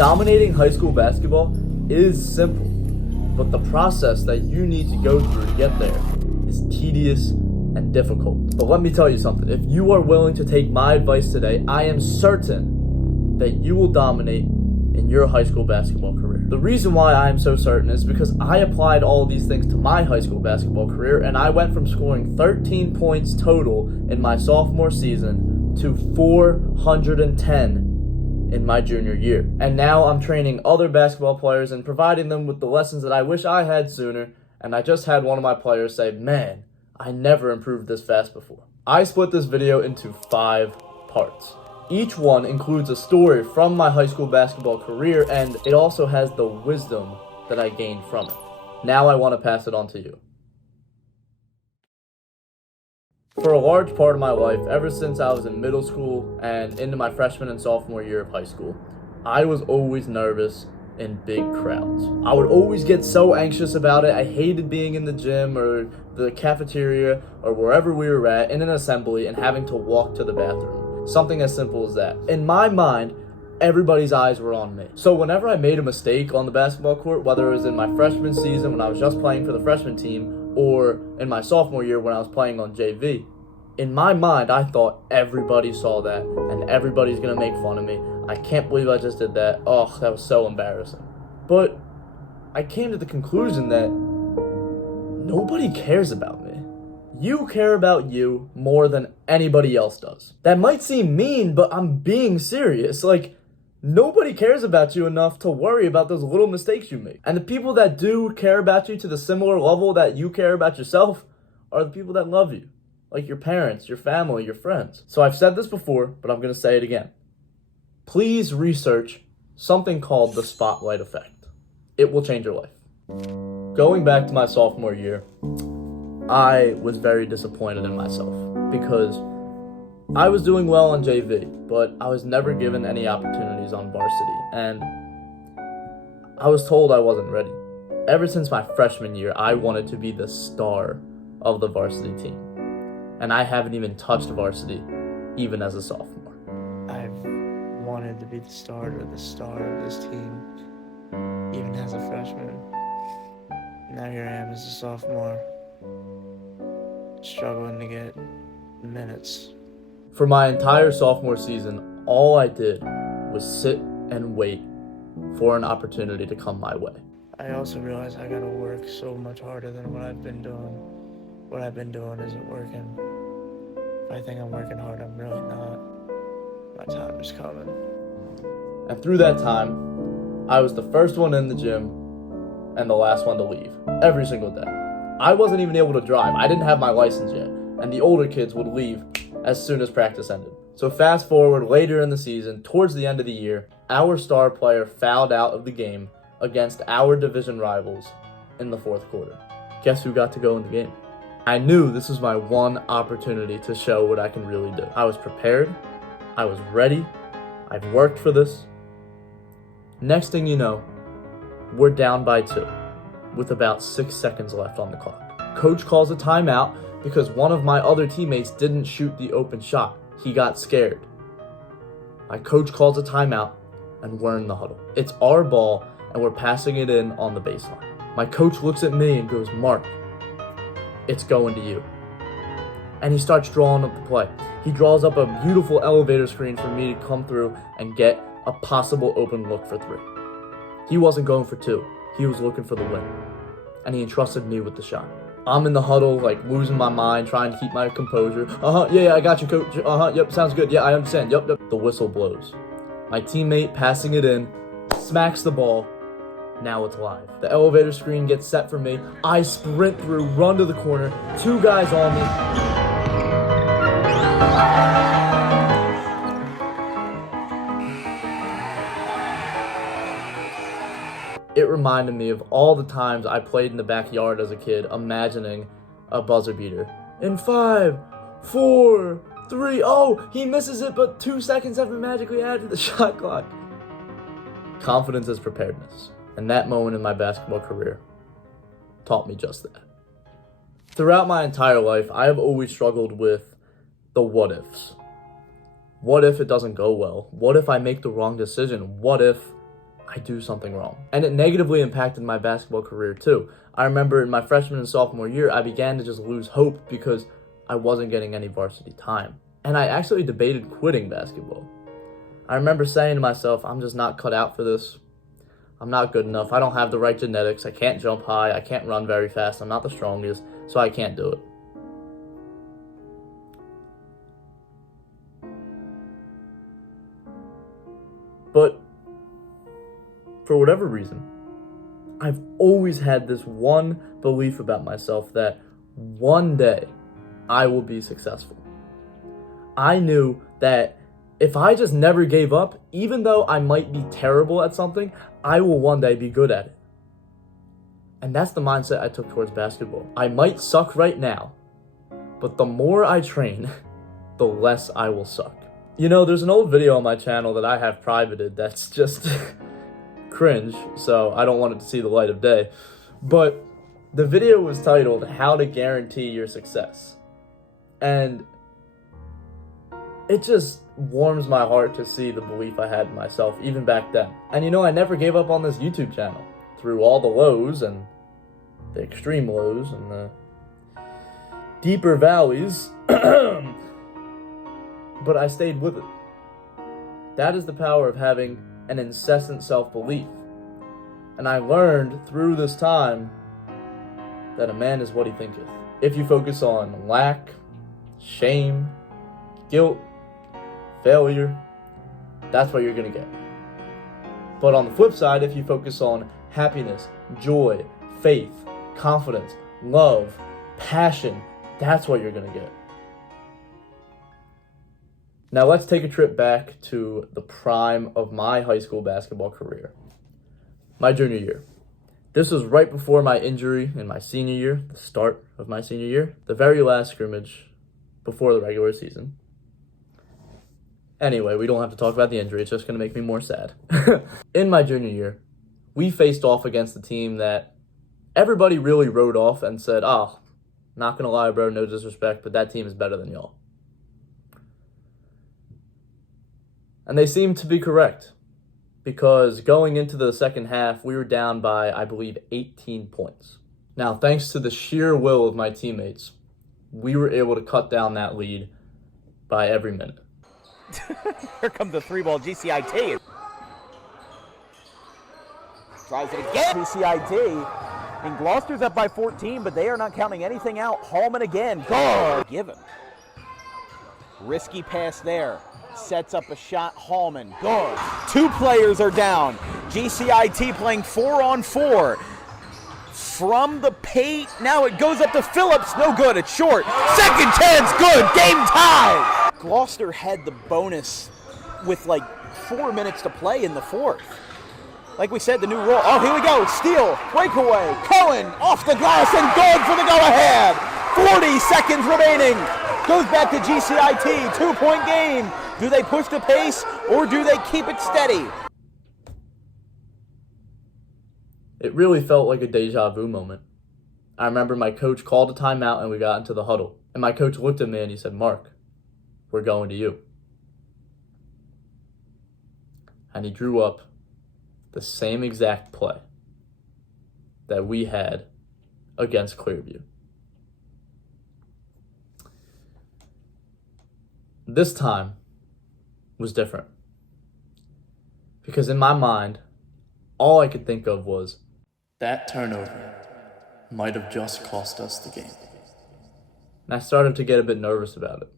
Dominating high school basketball is simple, but the process that you need to go through to get there is tedious and difficult. But let me tell you something, if you are willing to take my advice today, I am certain that you will dominate in your high school basketball career. The reason why I am so certain is because I applied all of these things to my high school basketball career, and I went from scoring 13 points total in my sophomore season to 410 in my junior year. And now I'm training other basketball players and providing them with the lessons that I wish I had sooner. And I just had one of my players say, "Man, I never improved this fast before." I split this video into 5 parts. Each one includes a story from my high school basketball career, and it also has the wisdom that I gained from it. Now I want to pass it on to you. For a large part of my life, ever since I was in middle school and into my freshman and sophomore year of high school, I was always nervous in big crowds. I would always get so anxious about it. I hated being in the gym or the cafeteria or wherever we were at in an assembly and having to walk to the bathroom. Something as simple as that. In my mind, everybody's eyes were on me. So whenever I made a mistake on the basketball court, whether it was in my freshman season when I was just playing for the freshman team or in my sophomore year when I was playing on JV, in my mind, I thought everybody saw that and everybody's gonna make fun of me. I can't believe I just did that. Oh, that was so embarrassing. But I came to the conclusion that nobody cares about me. You care about you more than anybody else does. That might seem mean, but I'm being serious. Like, nobody cares about you enough to worry about those little mistakes you make. And the people that do care about you to the similar level that you care about yourself are the people that love you. Like your parents, your family, your friends. So I've said this before, but I'm gonna say it again. Please research something called the spotlight effect. It will change your life. Going back to my sophomore year, I was very disappointed in myself because I was doing well on JV, but I was never given any opportunities on varsity, and I was told I wasn't ready. Ever since my freshman year, I wanted to be the star of the varsity team, and I haven't even touched varsity even as a sophomore. I've wanted to be the starter, the star of this team, even as a freshman. Now here I am as a sophomore, struggling to get minutes. For my entire sophomore season, all I did was sit and wait for an opportunity to come my way. I also realize I gotta work so much harder than what I've been doing. What I've been doing isn't working. If I think I'm working hard, I'm really not. My time is coming. And through that time, I was the first one in the gym and the last one to leave every single day. I wasn't even able to drive. I didn't have my license yet, and the older kids would leave as soon as practice ended. So fast forward later in the season, towards the end of the year, our star player fouled out of the game against our division rivals in the 4th quarter. Guess who got to go in the game? I knew this was my one opportunity to show what I can really do. I was prepared, I was ready, I've worked for this. Next thing you know, we're down by 2 with about 6 seconds left on the clock. Coach calls a timeout because one of my other teammates didn't shoot the open shot. He got scared. My coach calls a timeout and we're in the huddle. It's our ball and we're passing it in on the baseline. My coach looks at me and goes, "Mark, it's going to you." And he starts drawing up the play. He draws up a beautiful elevator screen for me to come through and get a possible open look for 3. He wasn't going for 2. He was looking for the win. And he entrusted me with the shot. I'm in the huddle, like losing my mind, trying to keep my composure. Yeah, I got you, coach. Yep, sounds good. Yeah, I understand. Yep. The whistle blows. My teammate passing it in, smacks the ball. Now it's live. The elevator screen gets set for me. I sprint through, run to the corner, 2 guys on me. It reminded me of all the times I played in the backyard as a kid, imagining a buzzer beater. In 5, 4, 3, oh, he misses it, but 2 seconds have been magically added to the shot clock. Confidence is preparedness. And that moment in my basketball career taught me just that. Throughout my entire life, I have always struggled with the what ifs. What if it doesn't go well? What if I make the wrong decision? What if I do something wrong. And it negatively impacted my basketball career too. I remember in my freshman and sophomore year, I began to just lose hope because I wasn't getting any varsity time. And I actually debated quitting basketball. I remember saying to myself, I'm just not cut out for this. I'm not good enough. I don't have the right genetics. I can't jump high. I can't run very fast. I'm not the strongest, so I can't do it. But for whatever reason, I've always had this one belief about myself that one day I will be successful. I knew that if I just never gave up, even though I might be terrible at something, I will one day be good at it. And that's the mindset I took towards basketball. I might suck right now, but the more I train, the less I will suck. You know, there's an old video on my channel that I have privated that's just cringe, so I don't want it to see the light of day. But the video was titled, How to Guarantee Your Success. And it just warms my heart to see the belief I had in myself, even back then. And you know, I never gave up on this YouTube channel. Through all the lows and the extreme lows and the deeper valleys, but I stayed with it. That is the power of having an incessant self-belief. And I learned through this time that a man is what he thinketh. If you focus on lack, shame, guilt, failure, that's what you're gonna get. But on the flip side, if you focus on happiness, joy, faith, confidence, love, passion, that's what you're gonna get. Now let's take a trip back to the prime of my high school basketball career. My junior year. This was right before my injury in my senior year, the start of my senior year, the very last scrimmage before the regular season. Anyway, we don't have to talk about the injury, it's just gonna make me more sad. In my junior year, we faced off against a team that everybody really wrote off and said, oh, not gonna lie, bro, no disrespect, but that team is better than y'all. And they seemed to be correct, because going into the second half, we were down by, I believe, 18 points. Now, thanks to the sheer will of my teammates, we were able to cut down that lead by every minute. Here comes the three-ball GCIT. Tries it again. GCIT. And Gloucester's up by 14, but they are not counting anything out. Hallman again. Good. Given. Risky pass there. Sets up a shot. Hallman. Good. Two players are down. GCIT playing 4-on-4. From the paint. Now it goes up to Phillips. No good. It's short. Second chance. Good. Game tie. Gloucester had the bonus with like 4 minutes to play in the fourth. Like we said, the new rule. Oh, here we go. Steal. Breakaway. Cohen off the glass and good for the go-ahead. 40 seconds remaining. Goes back to GCIT. 2-point game. Do they push the pace or do they keep it steady? It really felt like a deja vu moment. I remember my coach called a timeout and we got into the huddle. And my coach looked at me and he said, Mark, we're going to you. And he drew up the same exact play that we had against Clearview. This time was different. Because in my mind, all I could think of was, that turnover might have just cost us the game. And I started to get a bit nervous about it.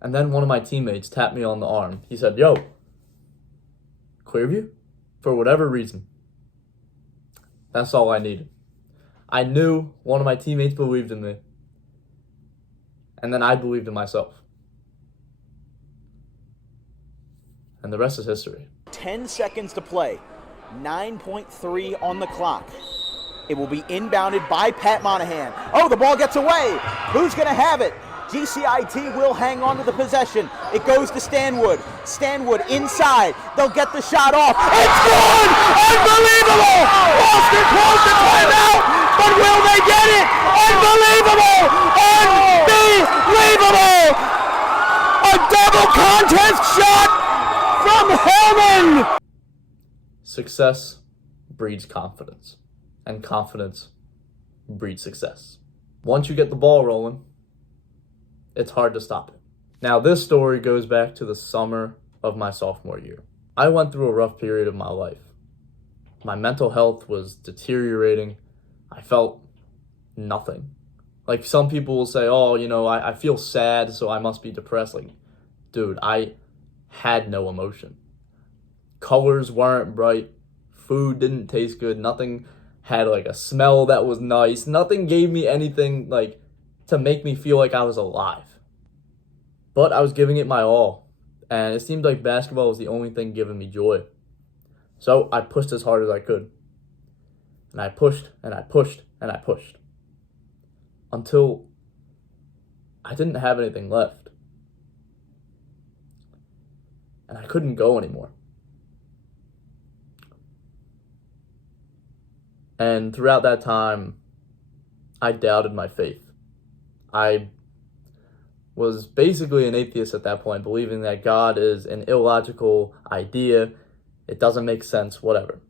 And then one of my teammates tapped me on the arm. He said, yo, Clearview? For whatever reason. That's all I needed. I knew one of my teammates believed in me. And then I believed in myself. And the rest is history. 10 seconds to play. 9.3 on the clock. It will be inbounded by Pat Monahan. Oh, the ball gets away. Who's going to have it? GCIT will hang on to the possession. It goes to Stanwood. Stanwood inside. They'll get the shot off. It's good! Unbelievable! Gloucester calls the timeout, but will they get it? Unbelievable! Unbelievable! A double contest shot from Hellman! success breeds confidence, and confidence breeds success. Once you get the ball rolling, it's hard to stop it. Now, this story goes back to the summer of my sophomore year. I went through a rough period of my life. My mental health was deteriorating. I felt nothing. Like, some people will say, oh, I feel sad, so I must be depressed. Like, dude, I had no emotion. Colors weren't bright. Food didn't taste good. Nothing had like a smell that was nice. Nothing gave me anything like to make me feel like I was alive. But I was giving it my all. And it seemed like basketball was the only thing giving me joy. So I pushed as hard as I could. And I pushed and I pushed and I pushed. Until I didn't have anything left. And I couldn't go anymore. And throughout that time, I doubted my faith. I was basically an atheist at that point, believing that God is an illogical idea. It doesn't make sense, whatever.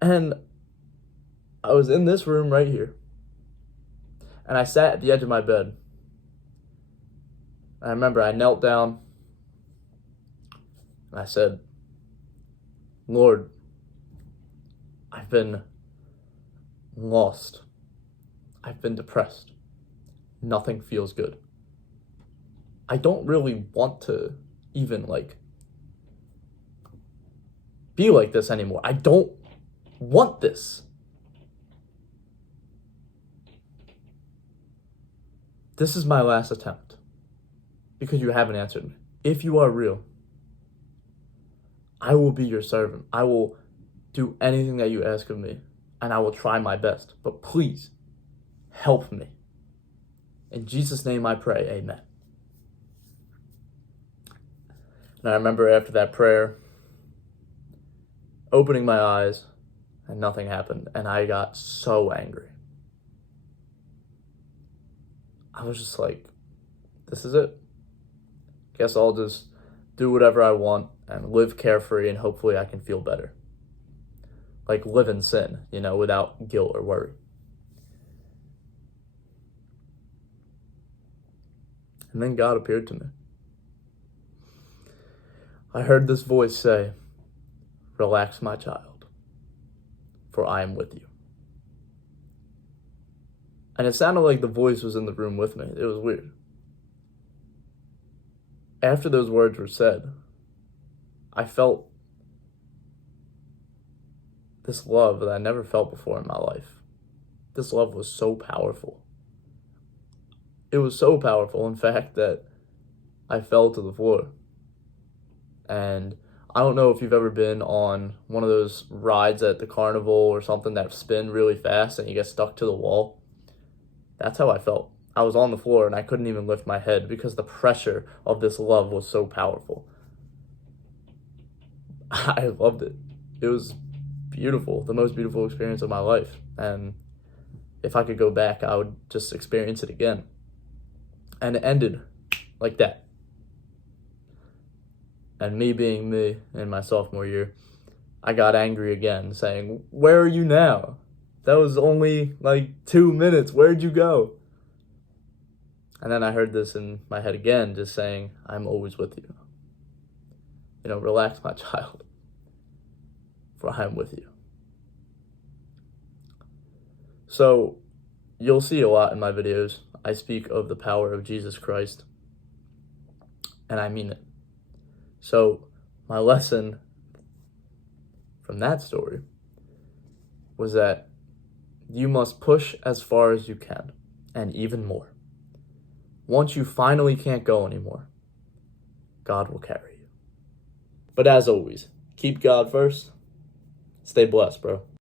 And I was in this room right here. And I sat at the edge of my bed. I remember I knelt down. And I said, Lord, I've been lost. I've been depressed. Nothing feels good. I don't really want to even be like this anymore. I don't want this. This is my last attempt because you haven't answered me. If you are real, I will be your servant. I will do anything that you ask of me, and I will try my best. But please, help me. In Jesus' name I pray, amen. And I remember after that prayer, opening my eyes, and nothing happened, and I got so angry. I was just like, this is it. Guess I'll just do whatever I want and live carefree, and hopefully I can feel better. Like, live in sin, without guilt or worry. And then God appeared to me. I heard this voice say, relax, my child, for I am with you. And it sounded like the voice was in the room with me. It was weird. After those words were said, I felt this love that I never felt before in my life. This love was so powerful. It was so powerful, in fact, that I fell to the floor. And I don't know if you've ever been on one of those rides at the carnival or something that spin really fast and you get stuck to the wall. That's how I felt. I was on the floor and I couldn't even lift my head because the pressure of this love was so powerful. I loved it. It was beautiful, the most beautiful experience of my life. And if I could go back, I would just experience it again. And it ended like that. And me being me in my sophomore year, I got angry again, saying, where are you now? That was only 2 minutes. Where'd you go? And then I heard this in my head again, just saying, I'm always with you. Relax, my child, for I am with you. So, you'll see a lot in my videos. I speak of the power of Jesus Christ, and I mean it. So, my lesson from that story was that you must push as far as you can, and even more. Once you finally can't go anymore, God will carry you. But as always, keep God first. Stay blessed, bro.